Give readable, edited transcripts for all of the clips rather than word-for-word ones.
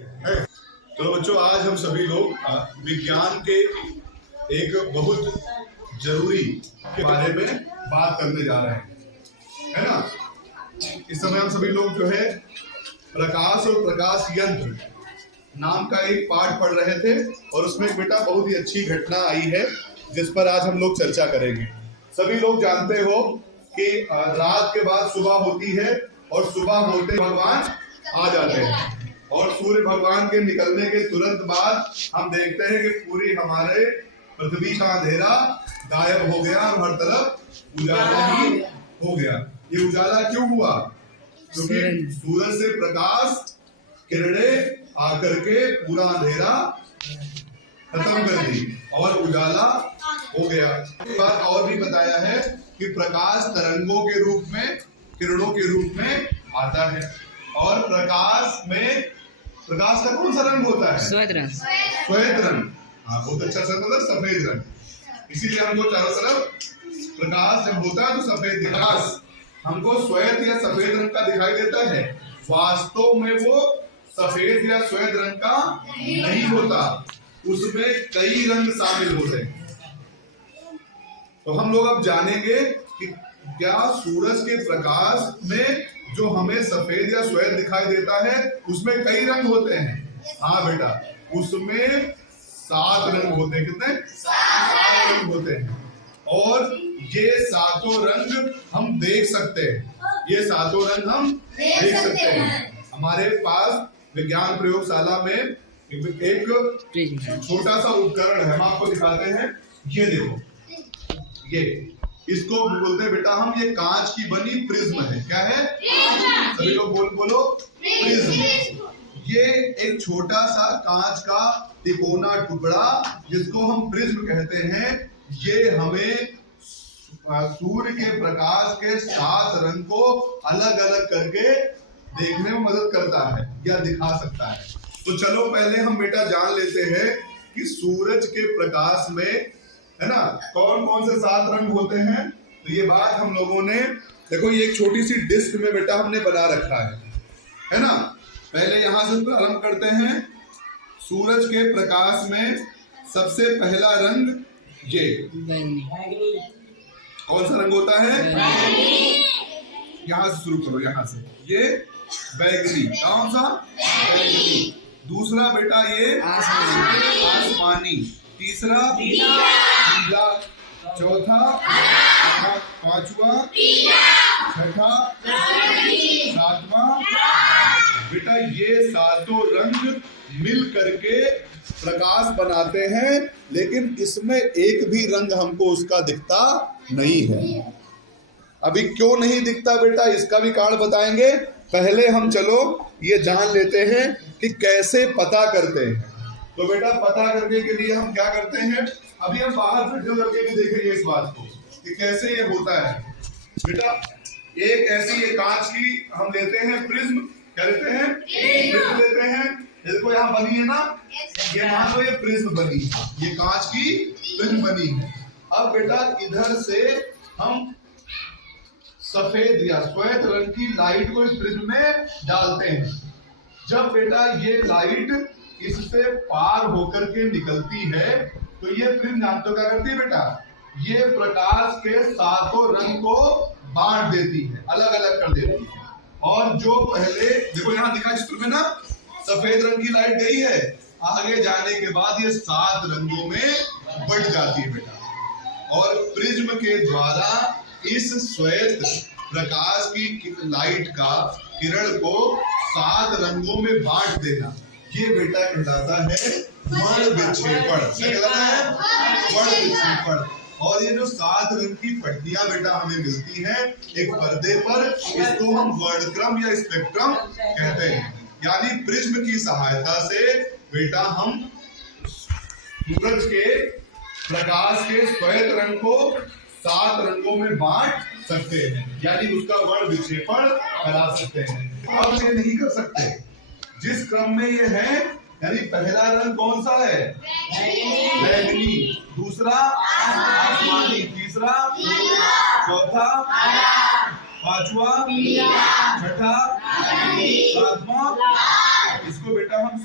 तो बच्चों, आज हम सभी लोग विज्ञान के एक बहुत जरूरी के बारे में बात करने जा रहे हैं, है ना। इस समय हम सभी लोग जो है प्रकाश और प्रकाश यंत्र नाम का एक पाठ पढ़ रहे थे और उसमें बेटा बहुत ही अच्छी घटना आई है जिस पर आज हम लोग चर्चा करेंगे। सभी लोग जानते हो कि रात के बाद सुबह होती है और सुबह होते भगवान आ जाते हैं और सूर्य भगवान के निकलने के तुरंत बाद हम देखते हैं कि पूरी हमारे पृथ्वी का अंधेरा गायब हो गया और हर तरफ उजाला ही हो गया। ये उजाला क्यों हुआ? क्योंकि सूरज से प्रकाश किरणें आकर के पूरा अंधेरा खत्म कर दी और उजाला हो गया। एक बात और भी बताया है कि प्रकाश तरंगों के रूप में, किरणों के रूप में आता है और प्रकाश का कौन सा रंग होता है? श्वेत रंग। श्वेत रंग, हाँ, बहुत अच्छा सा मतलब सफेद रंग। इसीलिए हमको चारों तरफ प्रकाश जब होता है तो सफेद प्रकाश हमको श्वेत या सफेद रंग का दिखाई देता है। वास्तव में वो सफेद या श्वेत रंग का नहीं होता, उसमें कई रंग शामिल होते हैं। तो हम लोग अब जानेंगे कि क्या सूरज के प्रकाश में जो हमें सफेद या श्वेत दिखाई देता है उसमें कई रंग होते हैं। हाँ बेटा, उसमें 7 रंग होते हैं। कितने? 7 रंग होते हैं और ये 7 रंग हम देख सकते हैं। ये 7 रंग हम देख सकते हैं। हमारे पास विज्ञान प्रयोगशाला में एक छोटा सा उपकरण है, हम आपको दिखाते हैं। ये देखो, ये इसको बोलते हैं बेटा हम, ये कांच की बनी प्रिज्म है। क्या है? सभी लोग बोलो प्रिज्म। ये एक छोटा सा कांच का तिकोना टुकड़ा जिसको हम प्रिज्म कहते हैं, ये हमें सूर्य के प्रकाश के 7 रंग को अलग अलग करके देखने में मदद करता है या दिखा सकता है। तो चलो पहले हम बेटा जान लेते हैं कि सूरज के प्रकाश में, है ना, कौन कौन से 7 रंग होते हैं। तो ये बात हम लोगों ने, देखो ये एक छोटी सी डिस्क में बेटा हमने बना रखा है ना। पहले यहां से प्रारंभ करते हैं। सूरज के प्रकाश में सबसे पहला रंग ये कौन सा रंग होता है? यहां से शुरू करो, यहां से। ये बैगनी। कौन सा? बैगनी। दूसरा बेटा ये आसमानी। तीसरा नीला। चौथा, पांचवा, छठा, सातवां। बेटा ये 7 रंग मिल करके प्रकाश बनाते हैं, लेकिन इसमें एक भी रंग हमको उसका दिखता नहीं है। अभी क्यों नहीं दिखता बेटा, इसका भी कारण बताएंगे। पहले हम चलो ये जान लेते हैं कि कैसे पता करते हैं। तो बेटा पता करने के लिए हम क्या करते हैं, अभी हम बाहर से जो करके भी देखेंगे इस बात को कि कैसे ये होता है। बेटा एक ऐसी ये कांच की हम लेते हैं प्रिज्म। क्या लेते हैं? प्रिज्म लेते हैं। देखो यहाँ बनी है ना, ये मान लो ये प्रिज्म बनी है, ये कांच की प्रिज्म बनी है। अब बेटा इधर से हम सफेद या श्वेत रंग की लाइट को इस प्रिज्म में डालते हैं। जब बेटा ये लाइट इससे पार होकर के निकलती है तो ये प्रिज्म जानते हो क्या करती है बेटा, ये प्रकाश के 7 रंग को बांट देती है, अलग अलग कर देती है। और जो पहले देखो यहाँ दिखा चित्र में ना, सफेद रंग की लाइट गई है, आगे जाने के बाद ये 7 रंगों में बढ़ जाती है बेटा। और प्रिज्म के द्वारा इस श्वेत प्रकाश की लाइट का किरण को 7 रंगों में बांट देना, ये बेटा कहलाता है वर्ण विक्षेपण। क्या कहलाता है? वर्ण विक्षेपण। और ये जो 7 रंग की पट्टियां बेटा हमें मिलती हैं एक पर्दे पर, इसको हम वर्णक्रम या स्पेक्ट्रम कहते हैं। यानी प्रिज्म की सहायता से बेटा हम सूरज के प्रकाश के श्वेत रंग को 7 रंगों में बांट सकते हैं, यानी उसका वर्ण विक्षेपण करा सकते हैं। अब ये नहीं कर सकते जिस क्रम में ये है, यानी पहला रंग कौन सा है? बैगनी। दूसरा आसमानी। तीसरा, चौथा, पांचवा, छठा, सातवां। इसको बेटा हम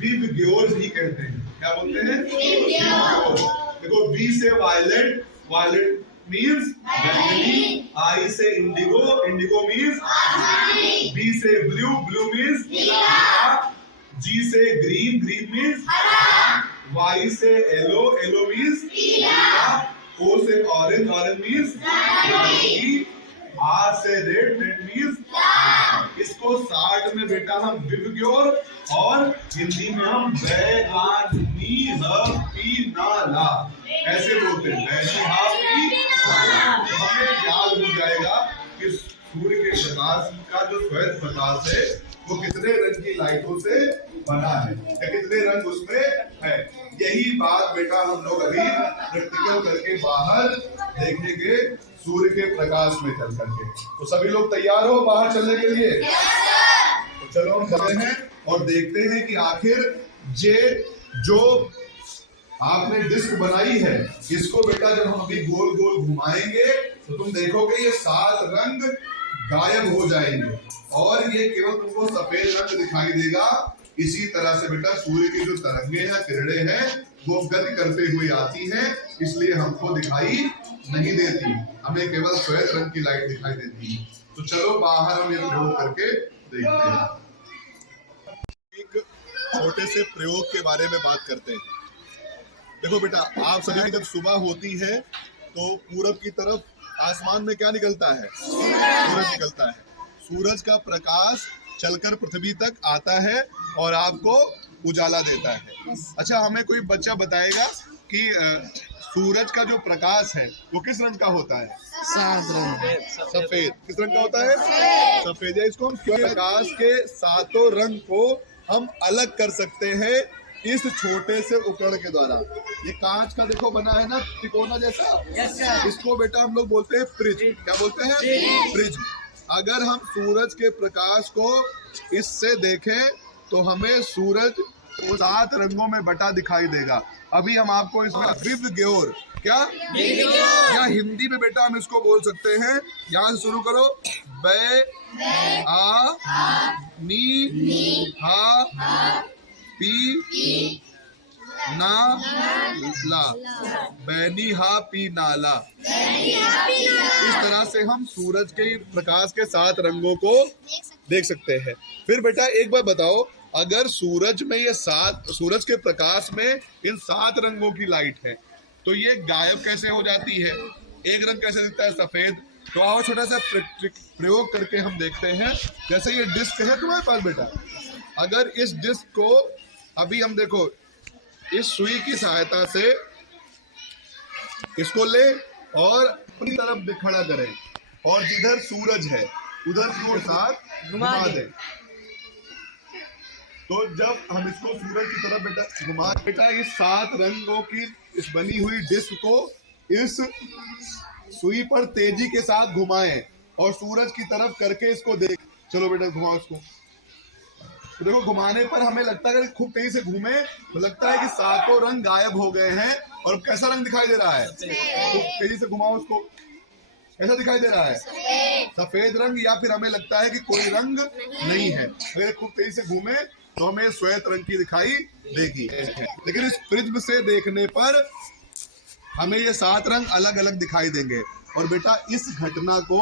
विवग्योर ही कहते हैं। क्या बोलते हैं? विवग्योर। देखो, बी से वायलेट, वायलेट मीन्स बैंगनी। आई से इंडिगो, इंडिगो मीन्स आसमानी। बी से ब्लू, ब्लू मीन्स नीला। जी से ग्रीन, ग्रीन मीन्स हरा। वाई से येलो, येलो मीन्स पीला। ओ से ऑरेंज, ऑरेंज मीन्स नारंगी। आर से रेड, रेड मीन्स। इसको शार्ट में बेटा हम विवग्योर और हिंदी में हम बैगानी पीनाला ऐसे बोलते हैं। हमें याद हो जाएगा कि सूर्य के प्रकाश का जो श्वेत प्रकाश है वो कितने रंग की लाइटों से बना है या कितने रंग उसमें है। यही बात बेटा हम लोग अभी प्रैक्टिकल करके बाहर देखेंगे सूर्य के प्रकाश में चल करके। तो सभी लोग तैयार हो बाहर चलने के लिए? तो चलो हम चलते हैं और देखते हैं कि आखिर जो आपने डिस्क बनाई है इसको बेटा जब हम अभी गोल गोल घुमाएंगे तो तुम देखोगे ये 7 रंग गायब हो जाएंगे और ये केवल तुमको सफेद रंग दिखाई देगा। इसी तरह से बेटा सूर्य की जो तरंगे हैं, किरणें हैं, वो गति करते हुए आती हैं, इसलिए हमको दिखाई नहीं देती, हमें केवल श्वेत रंग की लाइट दिखाई देती है। तो चलो बाहर हम ये प्रयोग करके देखते हैं। एक छोटे से प्रयोग के बारे में बात करते हैं। देखो बेटा, आप सभी की जब सुबह होती है तो पूरब की तरफ आसमान में क्या निकलता है? सूरज निकलता है। सूरज का प्रकाश चलकर पृथ्वी तक आता है और आपको उजाला देता है। अच्छा, हमें कोई बच्चा बताएगा कि सूरज का जो प्रकाश है वो किस रंग का होता है? सफेद। किस रंग का होता है? सफेद। इसको हम प्रकाश के 7 रंग को हम अलग कर सकते हैं इस छोटे से उपकरण के द्वारा। ये कांच का देखो बना है ना, तिकोना जैसा। इसको बेटा हम लोग बोलते हैं प्रिज्म। क्या बोलते हैं? प्रिज्म। अगर हम सूरज के प्रकाश को इससे देखें तो हमें सूरज 7 रंगों में बटा दिखाई देगा। अभी हम आपको इसमें विवग्योर, क्या हिंदी में बेटा हम इसको बोल सकते हैं, यहाँ से शुरू करो, बै आ नी हा पी ना ला, बैनी हा पी नाला। इस तरह से हम सूरज के प्रकाश के 7 रंगों को देख सकते हैं। फिर बेटा एक बार बताओ, अगर सूरज में ये सूरज के प्रकाश में इन 7 रंगों की लाइट है तो ये गायब कैसे हो जाती है? एक रंग कैसे दिखता है? सफेद। तो आओ छोटा सा प्रयोग करके हम देखते हैं। जैसे ये डिस्क है तुम्हारे पास बेटा, अगर इस डिस्क को अभी हम देखो इस सुई की सहायता से इसको ले और अपनी तरफ खड़ा करें और जिधर सूरज है उधर की साथ घुमा दें। तो जब हम इसको सूरज की तरफ बेटा इस 7 रंगों की इस बनी हुई डिस्क को इस सुई पर तेजी के साथ घुमाएं और सूरज की तरफ करके इसको देख। चलो बेटा घुमाओ इसको। तो देखो, घुमाने पर हमें लगता है कि खूब तेजी से घूमे तो लगता है कि 7 रंग गायब हो गए हैं और कैसा रंग दिखाई दे रहा है? तो तेजी से घुमाओ उसको, कैसा दिखाई दे रहा है? सफेद रंग। या फिर हमें लगता है कि कोई रंग नहीं है। अगर खूब तेजी से घूमे तो हमें श्वेत रंग की दिखाई देगी। लेकिन इस प्रिज्म से देखने पर हमें ये 7 रंग अलग अलग दिखाई देंगे। और बेटा इस घटना को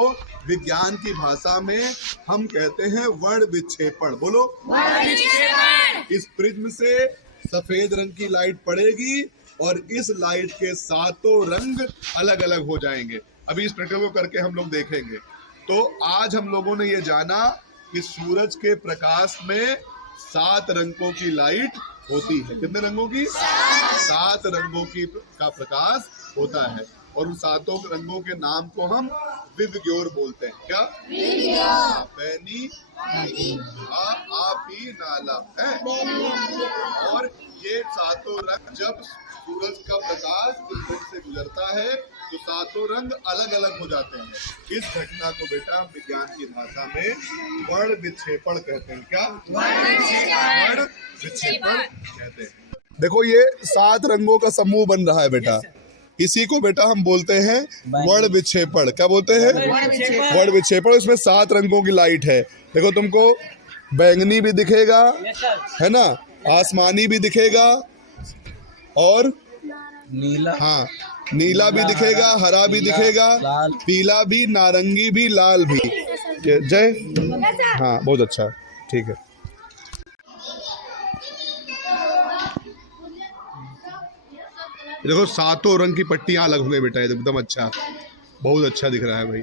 विज्ञान की भाषा में हम कहते हैं वर्ण विक्षेपण। बोलो, वर्ण विक्षेपण। इस प्रिज्म से सफेद रंग की लाइट पड़ेगी और इस लाइट के 7 रंग अलग अलग हो जाएंगे। अभी इस प्रक्रिया को करके हम लोग देखेंगे। तो आज हम लोगों ने ये जाना कि सूरज के प्रकाश में 7 रंगों की लाइट होती है। कितने रंगों की? 7 रंगों की का प्रकाश होता है और उन 7 रंगों के नाम को हम विवग्योर बोलते हैं। क्या? बैनी आ पी नाला है। और ये 7 रंग जब सूरज का प्रकाश इस रंग से गुजरता है तो 7 रंग अलग अलग हो जाते हैं। इस घटना को बेटा विज्ञान की भाषा में वर्ण विक्षेपण कहते हैं। क्या? वर्ण विक्षेपण कहते हैं। देखो, ये 7 रंगों का समूह बन रहा है बेटा, इसी को बेटा हम बोलते हैं वर्ण विक्षेपण। क्या बोलते हैं? वर्ण विक्षेपण। इसमें 7 रंगों की लाइट है। देखो, तुमको बैंगनी भी दिखेगा, है ना, आसमानी भी दिखेगा और नीला, हाँ नीला भी दिखेगा, हरा भी दिखेगा, लाल, पीला भी, नारंगी भी, लाल भी। जय, हाँ बहुत अच्छा, ठीक है। देखो सातों रंग की पट्टियां अलग हो गई बेटा, एकदम अच्छा, बहुत अच्छा दिख रहा है भाई।